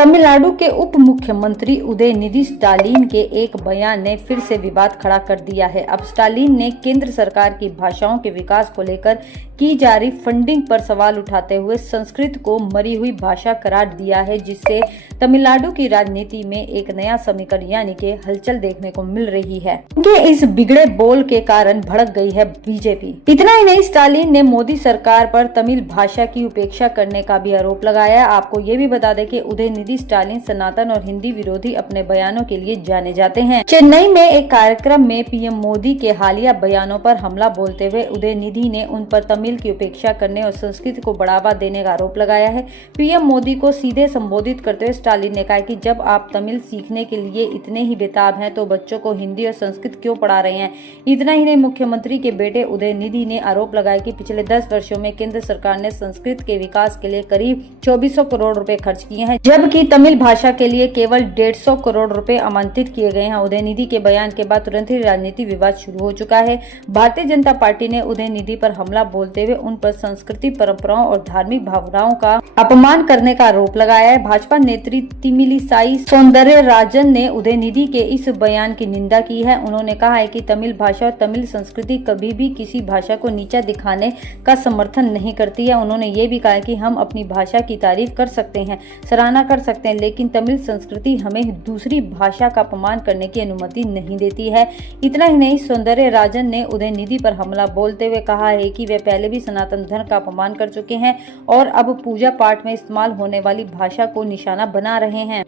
तमिलनाडु के उप मुख्यमंत्री उदयनिधि स्टालिन के एक बयान ने फिर से विवाद खड़ा कर दिया है। अब स्टालिन ने केंद्र सरकार की भाषाओं के विकास को लेकर की जा रही फंडिंग पर सवाल उठाते हुए संस्कृत को मरी हुई भाषा करार दिया है, जिससे तमिलनाडु की राजनीति में एक नया समीकरण यानी कि हलचल देखने को मिल रही है। उनके इस बिगड़े बोल के कारण भड़क गई है बीजेपी। इतना ही नहीं, स्टालिन ने मोदी सरकार पर तमिल भाषा की उपेक्षा करने का भी आरोप लगाया। आपको ये भी बता दें कि उदयनिधि स्टालिन सनातन और हिंदी विरोधी अपने बयानों के लिए जाने जाते हैं। चेन्नई में एक कार्यक्रम में पीएम मोदी के हालिया बयानों पर हमला बोलते हुए उदयनिधि ने उन पर तमिल की उपेक्षा करने और संस्कृत को बढ़ावा देने का आरोप लगाया है। पीएम मोदी को सीधे संबोधित करते हुए स्टालिन ने कहा कि जब आप तमिल सीखने के लिए इतने ही बेताब हैं तो बच्चों को हिंदी और संस्कृत क्यों पढ़ा रहे हैं। इतना ही नहीं, मुख्यमंत्री के बेटे उदयनिधि ने आरोप लगाया कि पिछले 10 वर्षों में केंद्र सरकार ने संस्कृत के विकास के लिए करीब 2400 करोड़ रुपए खर्च किए हैं, जबकि तमिल भाषा के लिए केवल 150 करोड़ रुपए आवंटित किए गए हैं। उदयनिधि के बयान के बाद तुरंत ही राजनीतिक विवाद शुरू हो चुका है। भारतीय जनता पार्टी ने उदयनिधि पर हमला बोलते हुए उन पर संस्कृति, परंपराओं और धार्मिक भावनाओं का अपमान करने का आरोप लगाया है। भाजपा नेत्री तमिलिसाई सौंदरराजन ने उदयनिधि के इस बयान की निंदा की है। उन्होंने कहा है कि तमिल भाषा और तमिल संस्कृति कभी भी किसी भाषा को नीचा दिखाने का समर्थन नहीं करती है। उन्होंने ये भी कहा कि हम अपनी भाषा की तारीफ कर सकते हैं, सराहना कर सकते हैं, लेकिन तमिल संस्कृति हमें दूसरी भाषा का अपमान करने की अनुमति नहीं देती है। इतना ही नहीं, सौंदरराजन ने उदयनिधि पर हमला बोलते हुए कहा है कि वे पहले भी सनातन धर्म का अपमान कर चुके हैं और अब पूजा पाठ में इस्तेमाल होने वाली भाषा को निशाना बना रहे हैं।